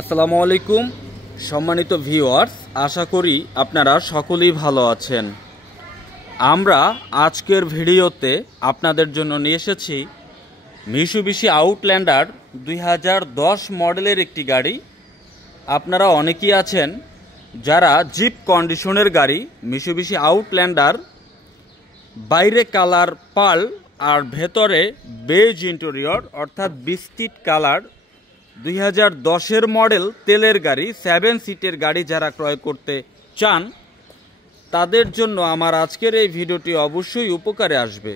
আসসালামু আলাইকুম সম্মানিত ভিউয়ার্স, আশা করি আপনারা সকলেই ভালো আছেন। আমরা আজকের ভিডিওতে আপনাদের জন্য নিয়ে এসেছি মিৎসুবিশি আউটল্যান্ডার 2010 মডেলের একটি গাড়ি। আপনারা অনেকেই আছেন যারা জিপ কন্ডিশনের গাড়ি মিৎসুবিশি আউটল্যান্ডার, বাইরে কালার পার্ল আর ভেতরে বেজ ইন্টেরিয়র অর্থাৎ বিস্কিট কালার 2010 মডেল তেলের গাড়ি 7 সিটের গাড়ি যারা ক্রয় করতে চান তাদের জন্য আমার আজকের এই ভিডিওটি অবশ্যই উপকারে আসবে।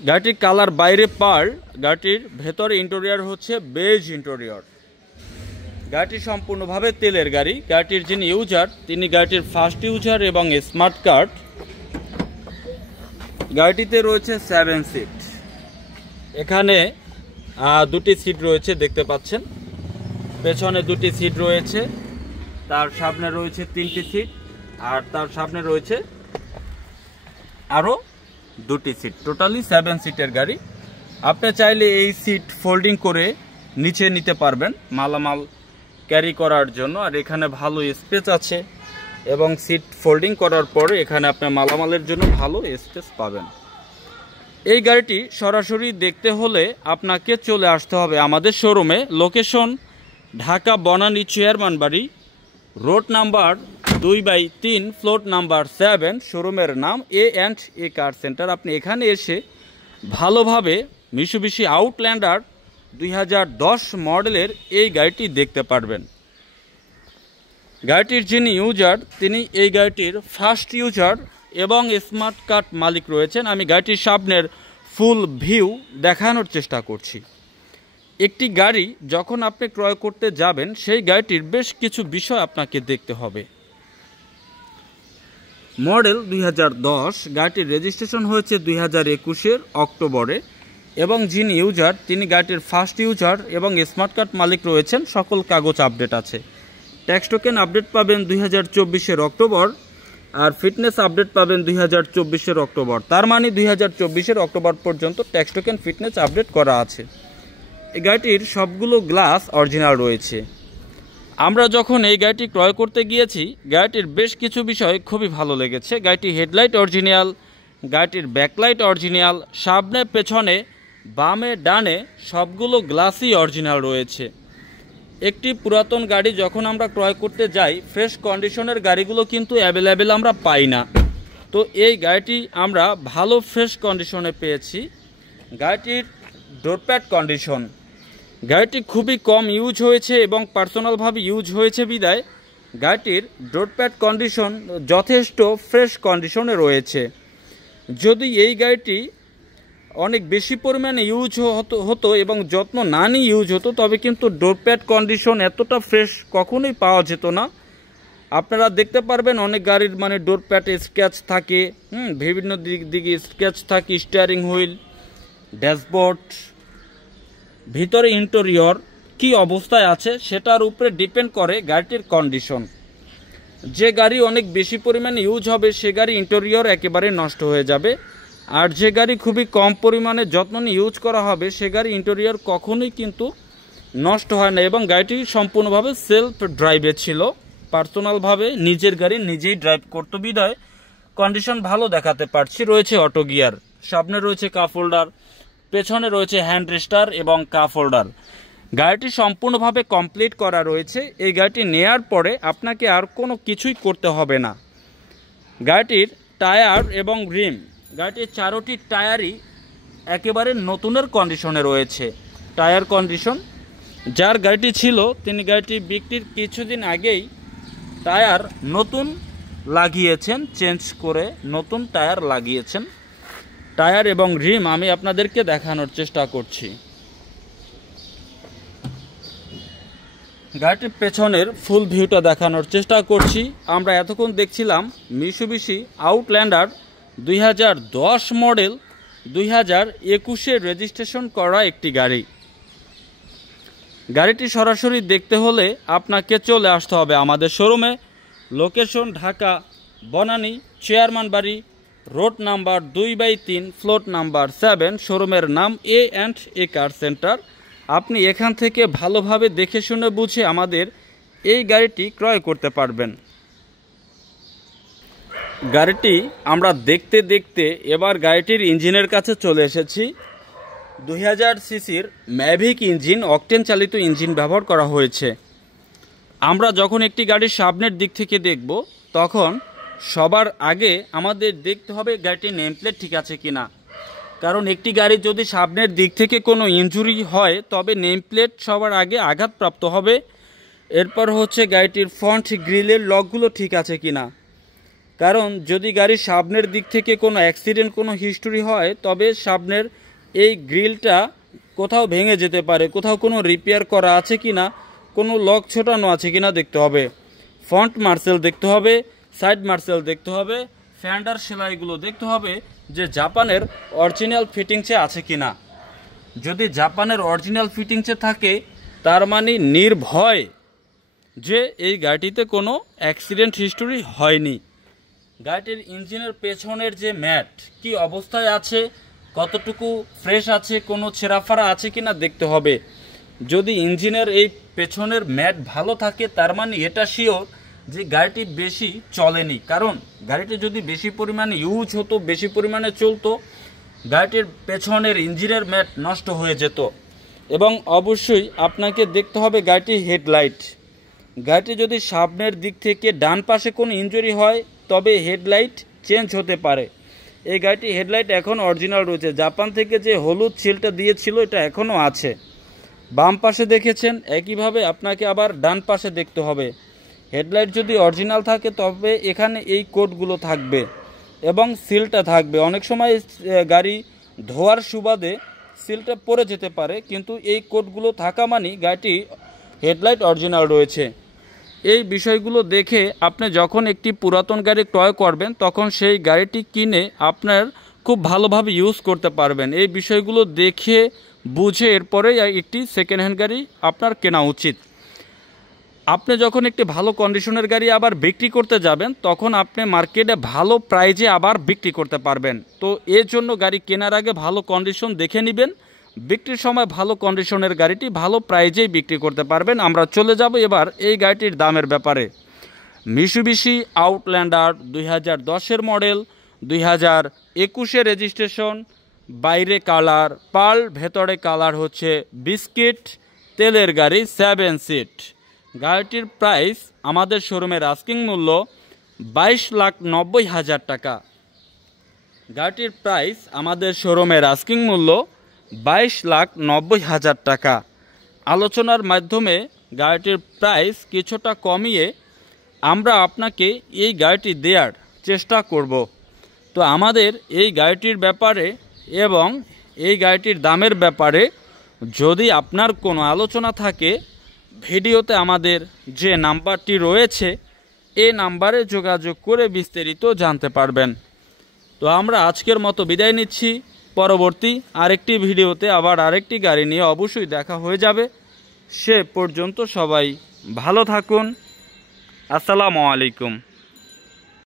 গাড়িটির কালার বাইরে পার্ল, গাড়িটির ভেতরে ইন্টেরিয়র হচ্ছে বেজ ইন্টেরিয়র। গাড়িটি সম্পূর্ণভাবে তেলের গাড়ি। গাড়িটির যিনি ইউজার তিনি গাড়িটির ফার্স্ট ইউজার এবং স্মার্ট কার্ড। গাড়িটিতে রয়েছে 7 সিট। এখানে দুটি সিট রয়েছে দেখতে পাচ্ছেন, পেছনে দুটি সিট রয়েছে, তার সামনে রয়েছে 3টি সিট আর তার সামনে রয়েছে আরও দুটি সিট, টোটালি 7 সিটের গাড়ি। আপনি চাইলে এই সিট ফোল্ডিং করে নিচে নিতে পারবেন মালামাল ক্যারি করার জন্য। আর এখানে ভালো স্পেস আছে এবং সিট ফোল্ডিং করার পরে এখানে আপনার মালামালের জন্য ভালো স্পেস পাবেন। এই গাড়িটি সরাসরি দেখতে হলে আপনাকে চলে আসতে হবে আমাদের শোরুমে। লোকেশন ঢাকা বনানী চেয়ারম্যান বাড়ি, রোড নাম্বার 2/3, ফ্লোর নাম্বার 7। শোরুমের নাম A&A কার সেন্টার। আপনি এখানে এসে ভালোভাবে মিৎসুবিশি আউটল্যান্ডার 2010 মডেলের এই গাড়িটি দেখতে পারবেন। গাড়িটির যিনি ইউজার তিনি এই গাড়িটির ফার্স্ট ইউজার এবং স্মার্ট কার্ড মালিক রয়েছেন। আমি গাড়িটির সামনের ফুল ভিউ দেখানোর চেষ্টা করছি। একটি গাড়ি যখন আপনি ক্রয় করতে যাবেন সেই গাড়িটির বেশ কিছু বিষয় আপনাকে দেখতে হবে। মডেল 2010, গাড়িটির রেজিস্ট্রেশন হয়েছে 2021 অক্টোবরে এবং যিনি ইউজার তিনি গাড়িটির ফার্স্ট ইউজার এবং স্মার্ট কার্ড মালিক রয়েছেন। সকল কাগজ আপডেট আছে। ট্যাক্স টোকেন আপডেট পাবেন 2024 অক্টোবর আর ফিটনেস আপডেট পাবেন 2024 অক্টোবর। তার মানে 2024 অক্টোবর পর্যন্ত ট্যাক্স টোকেন ফিটনেস আপডেট করা আছে। এই গাড়িটির সবগুলো গ্লাস অরিজিনাল রয়েছে। আমরা যখন এই গাড়িটি ক্রয় করতে গিয়েছি গাড়িটির বেশ কিছু বিষয় খুবই ভালো লেগেছে। গাড়িটির হেডলাইট অরিজিনাল, গাড়িটির ব্যাকলাইট অরিজিনাল, সামনে পেছনে বামে ডানে সবগুলো গ্লাসই অরিজিনাল রয়েছে। একটি পুরাতন গাড়ি যখন আমরা ক্রয় করতে যাই ফ্রেশ কন্ডিশনের গাড়িগুলো কিন্তু অ্যাভেলেবেল আমরা পাই না। তো এই গাড়িটি আমরা ভালো ফ্রেশ কন্ডিশনে পেয়েছি। গাড়িটির ডোরপ্যাড কন্ডিশন, গাড়িটি খুবই কম ইউজ হয়েছে এবং পার্সোনালভাবে ইউজ হয়েছে বিদায় গাড়িটির ডোরপ্যাড কন্ডিশন যথেষ্ট ফ্রেশ কন্ডিশনে রয়েছে। যদি এই গাড়িটি অনেক বেশি পরিমাণে ইউজ হতো এবং যত্ন না নিয়ে ইউজ হতো তবে কিন্তু ডোরপ্যাড কন্ডিশন এতটা ফ্রেশ কখনোই পাওয়া যেত না। আপনারা দেখতে পারবেন অনেক গাড়ির মানে ডোরপ্যাডে স্ক্র্যাচ থাকে, বিভিন্ন দিকে স্ক্র্যাচ থাকে, স্টিয়ারিং হুইল, ড্যাশবোর্ড, ভিতরে ইন্টেরিয়র কি অবস্থায় আছে সেটার উপরে ডিপেন্ড করে গাড়িটির কন্ডিশন। যে গাড়ি অনেক বেশি পরিমাণে ইউজ হবে সে গাড়ি ইন্টেরিয়র একেবারে নষ্ট হয়ে যাবে, আর যে গাড়ি খুবই কম পরিমাণে যত্ন নিয়ে ইউজ করা হবে সে গাড়ি ইন্টেরিয়র কখনোই কিন্তু নষ্ট হয় না। এবং গাড়িটি সম্পূর্ণভাবে সেলফ ড্রাইভে ছিল, পার্সোনালভাবে নিজের গাড়ি নিজেই ড্রাইভ করতে বিধায় কন্ডিশন ভালো দেখাতে পারছি। রয়েছে অটো গিয়ার, সামনে রয়েছে কাপ হোল্ডার, পেছনে রয়েছে হ্যান্ড রেস্টার এবং কাপ হোল্ডার। গাড়িটি সম্পূর্ণভাবে কমপ্লিট করা রয়েছে। এই গাড়িটি নেয়ার পরে আপনাকে আর কোনো কিছুই করতে হবে না। গাড়িটির টায়ার এবং রিম, গাড়িটির 4টি টায়ারই একেবারে নতুনের কন্ডিশনে রয়েছে। টায়ার কন্ডিশন, যার গাড়িটি ছিল তিনি গাড়িটি বিক্রির কিছুদিন আগেই টায়ার নতুন লাগিয়েছেন, চেঞ্জ করে নতুন টায়ার লাগিয়েছেন। টায়ার এবং রিম আমি আপনাদেরকে দেখানোর চেষ্টা করছি। গাড়িটির পেছনের ফুল ভিউটা দেখানোর চেষ্টা করছি। আমরা এতক্ষণ দেখছিলাম মিৎসুবিশি আউটল্যান্ডার 2010 মডেল 2021 রেজিস্ট্রেশন করা একটি গাড়ি। গাড়িটি সরাসরি দেখতে হলে আপনাকে চলে আসতে হবে আমাদের শোরুমে। লোকেশন ঢাকা বনানী চেয়ারম্যান বাড়ি, রোড নাম্বার 2/3, ফ্লোর নাম্বার 7। শোরুমের নাম A&A কার সেন্টার। আপনি এখান থেকে ভালোভাবে দেখে শুনে বুঝে আমাদের এই গাড়িটি ক্রয় করতে পারবেন। গাড়িটি আমরা দেখতে দেখতে এবার গাড়িটির ইঞ্জিনের কাছে চলে এসেছি। 2000 সিসির ম্যাভিক ইঞ্জিন, অকটেন চালিত ইঞ্জিন ব্যবহার করা হয়েছে। আমরা যখন একটি গাড়ির সামনের দিক থেকে দেখব তখন সবার আগে আমাদের দেখতে হবে গাড়িটির নেম প্লেট ঠিক আছে কিনা। কারণ একটি গাড়ি যদি সামনের দিক থেকে কোনো ইনজুরি হয় তবে নেম প্লেট সবার আগে আঘাতপ্রাপ্ত হবে। এরপর হচ্ছে গাড়িটির ফ্রন্ট গ্রিলের লকগুলো ঠিক আছে কিনা। কারণ যদি গাড়ির সামনের দিক থেকে কোনো অ্যাক্সিডেন্ট, কোনো হিস্টোরি হয় তবে সামনের এই গ্রিলটা কোথাও ভেঙে যেতে পারে, কোথাও কোনো রিপেয়ার করা আছে কিনা, কোনো লক ছোটানো আছে কিনা দেখতে হবে। ফ্রন্ট মার্সেল দেখতে হবে, সাইড মার্সেল দেখতে হবে, ফ্যান্ডার সেলাইগুলো দেখতে হবে যে জাপানের অরিজিনাল ফিটিংসে আছে কিনা। যদি জাপানের অরিজিনাল ফিটিংসে থাকে তার মানে নির্ভয় যে এই গাড়িটিতে কোনো অ্যাক্সিডেন্ট হিস্টোরি হয়নি। গাড়িটির ইঞ্জিনের পেছনের যে ম্যাট কি অবস্থায় আছে, কতটুকু ফ্রেশ আছে, কোনো ছেঁড়াফাড়া আছে কিনা দেখতে হবে। যদি ইঞ্জিনের এই পেছনের ম্যাট ভালো থাকে তার মানে এটা শিওর যে গাড়িটি বেশি চলেনি। কারণ গাড়িটি যদি বেশি পরিমাণে ইউজ হতো, বেশি পরিমাণে চলতো, গাড়িটির পেছনের ইঞ্জিনের ম্যাট নষ্ট হয়ে যেত। এবং অবশ্যই আপনাকে দেখতে হবে গাড়িটির হেডলাইট। গাড়িটি যদি সামনের দিক থেকে ডান পাশে কোনো ইনজুরি হয় তবে হেডলাইট চেঞ্জ হতে পারে। এই গাড়িটি হেডলাইট এখন অরিজিনাল রয়েছে, জাপান থেকে যে হলুদ সিলটা দিয়েছিল এটা এখনও আছে। বাম পাশে দেখেছেন, একইভাবে আপনাকে আবার ডান পাশে দেখতে হবে। হেডলাইট যদি অরিজিনাল থাকে তবে এখানে এই কোডগুলো থাকবে এবং সিলটা থাকবে। অনেক সময় গাড়ি ধোয়ার সুবাদে সিলটা পড়ে যেতে পারে, কিন্তু এই কোডগুলো থাকা মানে গাড়িটি হেডলাইট অরিজিনাল রয়েছে। এই বিষয়গুলো দেখে আপনি যখন একটি পুরাতন গাড়ি ক্রয় করবেন তখন সেই গাড়িটি কিনে আপনার খুব ভালোভাবে ইউজ করতে পারবেন। এই বিষয়গুলো দেখে বুঝে এরপরেই একটি সেকেন্ড হ্যান্ড গাড়ি আপনার কেনা উচিত। আপনি যখন একটি ভালো কন্ডিশনের গাড়ি আবার বিক্রি করতে যাবেন তখন আপনি মার্কেটে ভালো প্রাইজে আবার বিক্রি করতে পারবেন। তো এর জন্য গাড়ি কেনার আগে ভালো কন্ডিশন দেখে নেবেন, বিক্রির সময় ভালো কন্ডিশনের গাড়িটি ভালো প্রাইজেই বিক্রি করতে পারবেন। আমরা চলে যাব এবার এই গাড়িটির দামের ব্যাপারে। মিৎসুবিশি আউটল্যান্ডার 2010-এর মডেল, 2021-এর রেজিস্ট্রেশন, বাইরে কালার পার্ল, ভেতরে কালার হচ্ছে বিস্কিট, তেলের গাড়ি, 7 সিট। গাড়িটির প্রাইস আমাদের শোরুমের আস্কিং মূল্য 22,90,000 টাকা। গাড়িটির প্রাইস আমাদের শোরুমের আস্কিং মূল্য 22,90,000 টাকা। আলোচনার মাধ্যমে গাড়িটির প্রাইস কিছুটা কমিয়ে আমরা আপনাকে এই গাড়িটি দেওয়ার চেষ্টা করব। তো আমাদের এই গাড়িটির ব্যাপারে এবং এই গাড়িটির দামের ব্যাপারে যদি আপনার কোনো আলোচনা থাকে ভিডিওতে আমাদের যে নাম্বারটি রয়েছে এই নাম্বারে যোগাযোগ করে বিস্তারিত জানতে পারবেন। তো আমরা আজকের মতো বিদায় নিচ্ছি। পরবর্তী আরেকটি ভিডিওতে আবার আরেকটি গাড়ি নিয়ে অবশ্যই দেখা হয়ে যাবে। সে পর্যন্ত সবাই ভালো থাকুন। আসসালামু আলাইকুম।